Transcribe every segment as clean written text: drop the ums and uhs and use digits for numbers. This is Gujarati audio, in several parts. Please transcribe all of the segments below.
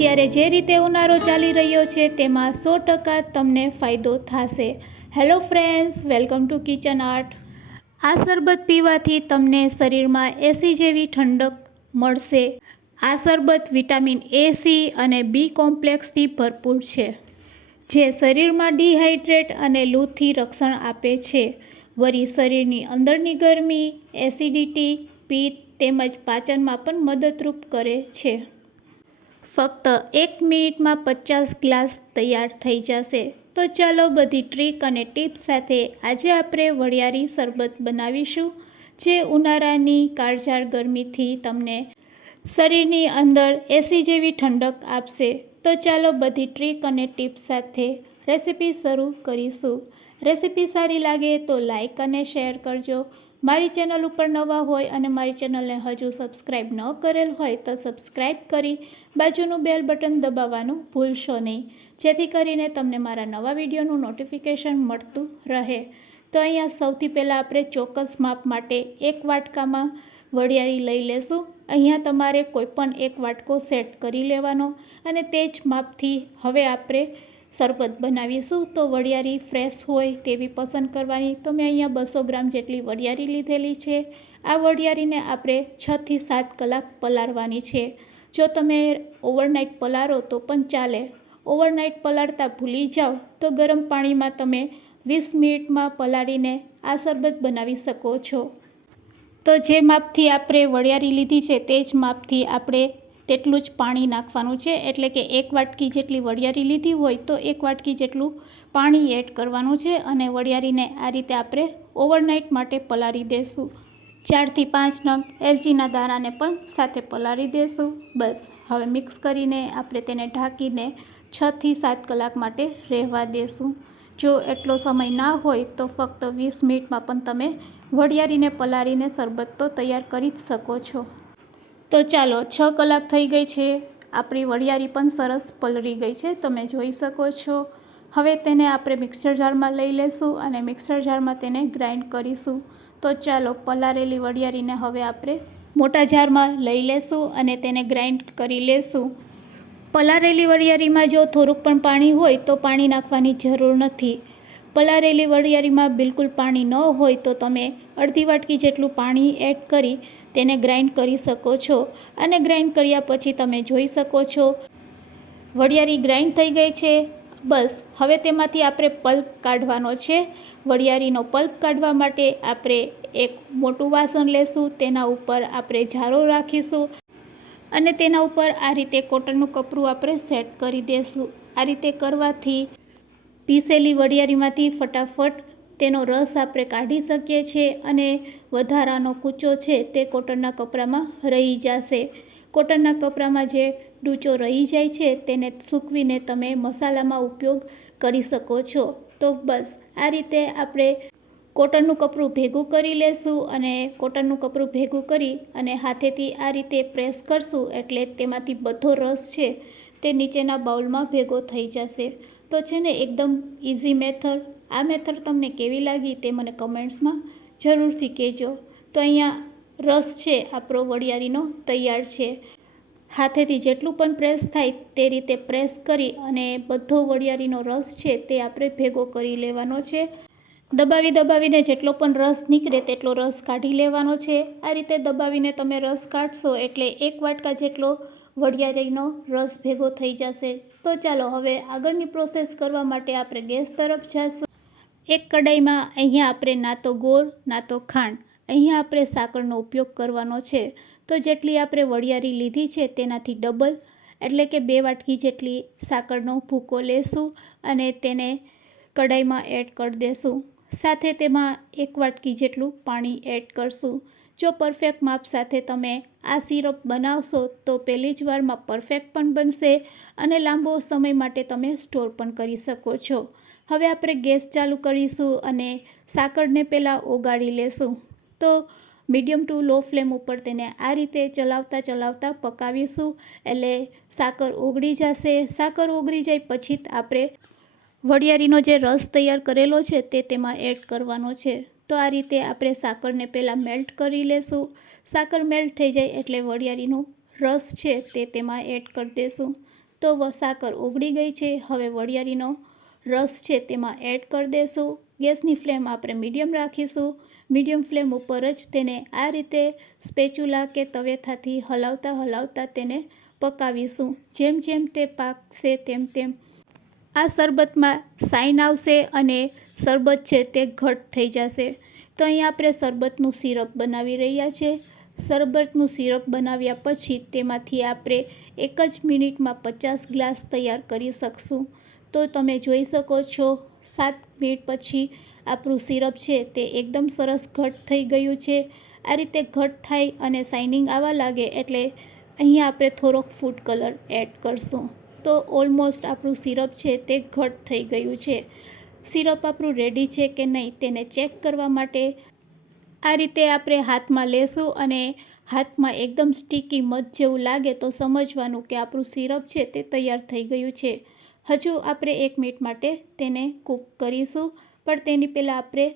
અત્યારે જે રીતે ઉનાળો ચાલી રહ્યો છે તેમાં 100% તમને ફાયદો થશે। Hello friends, welcome to kitchen art. આ શરબત પીવાથી તમને શરીરમાં એસી જેવી ઠંડક મળશે। આ શરબત વિટામિન એ, સી અને બી કોમ્પ્લેક્સથી ભરપૂર છે, જે શરીરમાં ડિહાઇડ્રેટ અને લૂથી રક્ષણ આપે છે। વળી શરીરની અંદરની ગરમી, એસિડિટી, પિત્ત તેમજ પાચનમાં પણ મદદરૂપ કરે છે। ફક્ત 1 મિનિટમાં 50 ગ્લાસ તૈયાર થઈ જશે। તો ચાલો બધી ટ્રીક અને ટિપ્સ સાથે આજે આપણે વરિયાળી શરબત બનાવીશું, જે ઉનાળાની કાળઝાળ ગરમીથી તમને શરીરની અંદર એસી જેવી ઠંડક આપશે। તો ચાલો બધી ટ્રીક અને ટિપ્સ સાથે રેસીપી શરૂ કરીશું। રેસીપી સારી લાગે તો લાઈક અને શેર કરજો। મારી ચેનલ ઉપર નવા હોય અને મારી ચેનલને હજુ સબસ્ક્રાઈબ ન કરેલ હોય તો સબસ્ક્રાઈબ કરી બાજુનું બેલ બટન દબાવવાનું ભૂલશો નહીં, જેથી કરીને તમને મારા નવા વિડીયોનું નોટિફિકેશન મળતું રહે। તો અહીંયા સૌથી પહેલાં આપણે ચોક્કસ માપ માટે 1 વાટકામાં વરિયાળી લઈ લેશું। અહીંયા તમારે કોઈપણ 1 વાટકો સેટ કરી લેવાનો અને તે જ માપથી હવે આપણે શરબત બનાવીશું। તો વરિયાળી ફ્રેશ હોય તેવી પસંદ કરવાની। તો મેં અહીંયા 200 ગ્રામ જેટલી વરિયાળી લીધેલી છે। આ વરિયાળીને આપણે 6 થી 7 કલાક પલાળવાની છે। જો તમે ઓવરનાઇટ પલાળો તો પણ ચાલે। ઓવરનાઇટ પલાળતા ભૂલી જાઓ તો ગરમ પાણીમાં તમે 20 મિનિટમાં પલાળીને આ શરબત બનાવી શકો છો। તો જે માપથી આપણે વરિયાળી લીધી છે તે જ માપથી આપણે તેટલું જ પાણી નાખવાનું છે। એટલે કે 1 વાટકી જેટલી વરિયાળી લીધી હોય તો 1 વાટકી જેટલું પાણી એડ કરવાનું છે અને વરિયાળીને આ રીતે આપણે ઓવરનાઇટ માટે પલાળી દેશું। 4 થી 5 નંગ એલચીના દાણાને પણ સાથે પલાળી દેશું। બસ હવે મિક્સ કરીને આપણે તેને ઢાંકીને 6 થી 7 કલાક માટે રહેવા દેશું। જો એટલો સમય ના હોય તો ફક્ત 20 મિનિટમાં પણ તમે વરિયાળીને પલાળીને શરબત તો તૈયાર કરી જ શકો છો। તો ચાલો 6 કલાક થઈ ગઈ છે, આપણી વરિયાળી પણ સરસ પલળી ગઈ છે, તમે જોઈ શકો છો। હવે તેને આપણે મિક્સર જારમાં લઈ લેશું અને મિક્સર જારમાં તેને ગ્રાઇન્ડ કરીશું। તો ચાલો પલાળેલી વરિયાળીને હવે આપણે મોટા જારમાં લઈ લેશું અને તેને ગ્રાઇન્ડ કરી લેશું। પલાળેલી વરિયાળીમાં જો થોડુંક પણ પાણી હોય તો પાણી નાખવાની જરૂર નથી। પલાળેલી વરિયાળીમાં બિલકુલ પાણી ન હોય તો તમે અડધી વાટકી જેટલું પાણી એડ કરી તેને ગ્રાઇન્ડ કરી શકો છો। અને ગ્રાઇન્ડ કર્યા પછી તમે જોઈ શકો છો વરિયાળી ગ્રાઇન્ડ થઈ ગઈ છે। બસ હવે તેમાંથી આપણે પલ્પ કાઢવાનો છે। વરિયાળીનો પલ્પ કાઢવા માટે આપણે એક મોટું વાસણ લેશું, તેના ઉપર આપણે જારો રાખીશું અને તેના ઉપર આ રીતે કોટનનું કપડું આપણે સેટ કરી દઈશું। આ રીતે કરવાથી પીસેલી વરિયાળીમાંથી ફટાફટ તેનો રસ આપણે કાઢી શકીએ છીએ અને વધારાનો કૂચો છે તે કોટનના કપડામાં રહી જશે। કોટનના કપડામાં જે ડૂચો રહી જાય છે તેને સૂકવીને તમે મસાલામાં ઉપયોગ કરી શકો છો। તો બસ આ રીતે આપણે કોટનનું કપડું ભેગું કરી લેશું અને કોટનનું કપડું ભેગું કરી અને હાથેથી આ રીતે પ્રેસ કરશું એટલે તેમાંથી બધો રસ છે તે નીચેના બાઉલમાં ભેગો થઈ જશે। તો છે ને એકદમ ઇઝી મેથડ। આ મેથડ તમને કેવી લાગી તે મને કમેન્ટ્સમાં જરૂરથી કહેજો। તો અહીંયા રસ છે આપણો વરિયાળીનો તૈયાર છે। હાથેથી જેટલું પણ પ્રેસ થાય તે રીતે પ્રેસ કરી અને બધો વરિયાળીનો રસ છે તે આપણે ભેગો કરી લેવાનો છે। દબાવીને જેટલો પણ રસ નીકળે તેટલો રસ કાઢી લેવાનો છે। આ રીતે દબાવીને તમે રસ કાઢશો એટલે 1 વાટકા જેટલો વરિયાળીનો રસ ભેગો થઈ જશે। તો ચાલો હવે આગળની પ્રોસેસ કરવા માટે આપણે ગેસ તરફ જઈશું। એક કડાઈમાં અહીંયા આપણે ના તો ગોળ ના તો ખાંડ, અહીંયા આપણે સાકરનો ઉપયોગ કરવાનો છે। તો જેટલી આપણે વરિયાળી લીધી છે તેનાથી ડબલ એટલે કે 2 વાટકી જેટલી સાકરનો ભૂકો લેશું અને તેને કડાઈમાં એડ કરી દેશું। સાથે તેમાં 1 વાટકી જેટલું પાણી એડ કરશું। જો પરફેક્ટ માપ સાથે તમે આ સિરપ બનાવશો તો પહેલી જ વારમાં પરફેક્ટ પણ બનશે અને લાંબો સમય માટે તમે સ્ટોર પણ કરી શકો છો। હવે આપણે ગેસ ચાલુ કરીશું અને સાકરને પહેલાં ઓગાળી લેશું। તો મીડિયમ ટુ લો ફ્લેમ ઉપર તેને આ રીતે ચલાવતા પકાવીશું એટલે સાકર ઓગળી જશે। સાકર ઓગળી જાય પછી આપણે વરિયાળીનો જે રસ તૈયાર કરેલો છે તે તેમાં એડ કરવાનો છે। તો આ રીતે આપણે સાકરને પહેલાં મેલ્ટ કરી લેશું। સાકર મેલ્ટ થઈ જાય એટલે વરિયાળીનો રસ છે તે તેમાં એડ કરી દેશું। તો સાકર ઓગળી ગઈ છે. હવે વરિયાળીનો રસ છે તેમાં એડ કરી દઈશું. ગેસની ફ્લેમ આપણે મીડિયમ રાખીશું. મીડિયમ ફ્લેમ ઉપર જ તેને આ રીતે સ્પેચ્યુલા કે તવેથાથી હલાવતા તેને પકાવીશું. જેમ જેમ તે પાકશે તેમ તેમ આ શરબતમાં સાઈન આવશે અને શરબત છે તે ઘટ થઈ જશે. તો અહીંયા આપણે શરબતનું સિરપ બનાવી રહ્યા છીએ. શરબતનું સિરપ બનાવ્યા પછી તેમાંથી આપણે 1 જ મિનિટમાં 50 ગ્લાસ તૈયાર કરી શકશું. તો તમે જોઈ શકો છો 7 મિનિટ પછી આપણું સિરપ છે તે એકદમ સરસ ઘટ થઈ ગયું છે. આ રીતે ઘટ થાય અને શાઇનિંગ આવવા લાગે એટલે અહીંયા આપણે થોડોક ફૂડ કલર એડ કરશું. તો ઓલમોસ્ટ આપણું સિરપ છે તે ઘટ થઈ ગયું છે. સિરપ આપણું રેડી છે કે નહીં તેને ચેક કરવા માટે આ રીતે આપણે હાથમાં લેશું અને હાથમાં એકદમ સ્ટીકી મધ જેવું લાગે તો સમજવાનું કે આપણું સિરપ છે તે તૈયાર થઈ ગયું છે. હજુ આપણે 1 મિનિટ માટે તેને કૂક કરીશું, પણ તેની પહેલાં આપણે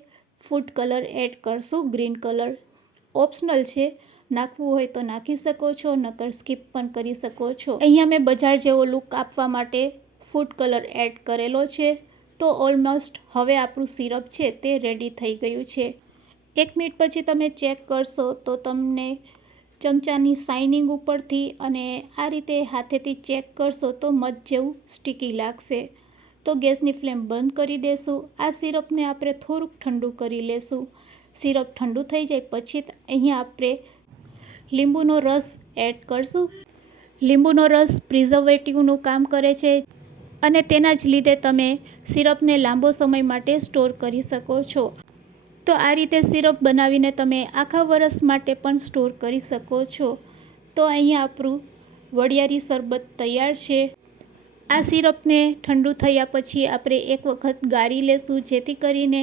ફૂડ કલર એડ કરશું. ગ્રીન કલર ઓપ્શનલ છે, નાખવું હોય તો નાખી શકો છો, નકર સ્કીપ પણ કરી શકો છો. અહીંયા મેં બજાર જેવો લુક આપવા માટે ફૂડ કલર એડ કરેલો છે. તો ઓલમોસ્ટ હવે આપણું સિરપ છે તે રેડી થઈ ગયું છે. 1 મિનિટ પછી તમે ચેક કરશો તો તમને ચમચાની શાઇનિંગ ઉપરથી અને આ રીતે હાથેથી ચેક કરશો તો મધ જેવું સ્ટીકી લાગશે. તો ગેસની ફ્લેમ બંધ કરી દેશું. આ સિરપને આપણે થોડુંક ઠંડુ કરી લેશું. સિરપ ઠંડુ થઈ જાય પછી અહીંયા આપણે લીંબુનો રસ એડ કરશું. લીંબુનો રસ પ્રિઝર્વેટિવનું કામ કરે છે અને તેના જ લીધે તમે સિરપને લાંબો સમય માટે સ્ટોર કરી શકો છો. તો આ રીતે સિરપ બનાવીને તમે આખા વર્ષ માટે પણ સ્ટોર કરી શકો છો. તો અહીંયા આપણું વરિયાળી શરબત તૈયાર છે. આ સિરપને ઠંડુ થયા પછી આપણે એક વખત ગાળી લેશું, જેથી કરીને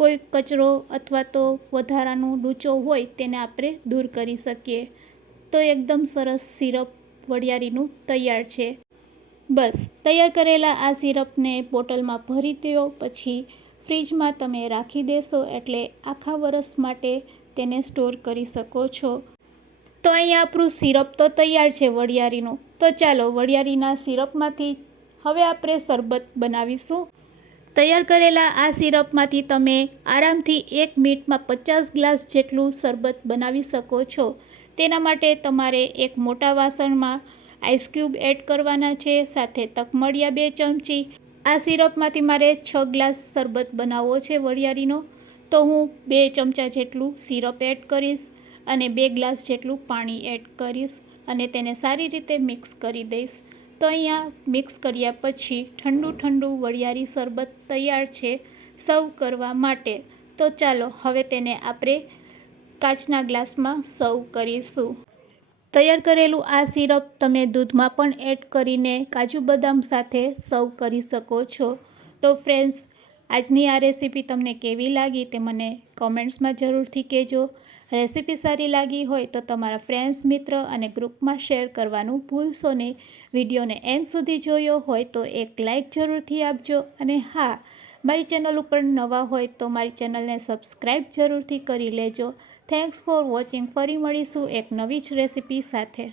કોઈ કચરો અથવા તો વધારાનું ડૂચો હોય તેને આપણે દૂર કરી શકીએ. તો એકદમ સરસ સિરપ વરિયાળીનું તૈયાર છે. બસ તૈયાર કરેલા આ સિરપને બોટલમાં ભરી દો, પછી ફ્રીજમાં તમે રાખી દેશો એટલે આખા વર્ષ માટે તેને સ્ટોર કરી શકો છો. તો અહીંયા આપણું સિરપ તો તૈયાર છે વરિયાળીનું. તો ચાલો વરિયાળીના સિરપમાંથી હવે આપણે શરબત બનાવીશું. તૈયાર કરેલા આ સિરપમાંથી તમે આરામથી 1 મિનિટમાં 50 ગ્લાસ જેટલું શરબત બનાવી શકો છો. તેના માટે તમારે એક મોટા વાસણમાં આઈસ ક્યુબ એડ કરવાના છે, સાથે તકમળિયા 2 ચમચી. આ સિરપમાંથી મારે 6 ગ્લાસ શરબત બનાવવો છે વરિયાળીનો. તો હું 2 ચમચા જેટલું સિરપ એડ કરીશ અને 2 ગ્લાસ જેટલું પાણી એડ કરીશ અને તેને સારી રીતે મિક્સ કરી દઈશ. તો અહીંયા મિક્સ કર્યા પછી ઠંડુ વરિયાળી શરબત તૈયાર છે સર્વ કરવા માટે. તો ચાલો હવે તેને આપણે કાચના ગ્લાસમાં સર્વ કરીશું. તૈયાર કરેલું આ સિરપ તમે દૂધમાં પણ એડ કરીને કાજુ બદામ સાથે સર્વ કરી શકો છો. તો ફ્રેન્ડ્સ, આજની આ રેસીપી તમને કેવી લાગી તે મને કોમેન્ટ્સમાં જરૂરથી કહેજો. રેસીપી સારી લાગી હોય તો તમારા ફ્રેન્ડ્સ, મિત્ર અને ગ્રુપમાં શેર કરવાનું ભૂલશો નહીં. વિડીયોને એન્ડ સુધી જોયો હોય તો એક લાઇક જરૂરથી આપજો. અને હા, મારી ચેનલ ઉપર નવા હોય તો મારી ચેનલને સબસ્ક્રાઈબ જરૂરથી કરી લેજો. Thanks for watching. ફરી મળીશું એક નવી જ રેસીપી સાથે.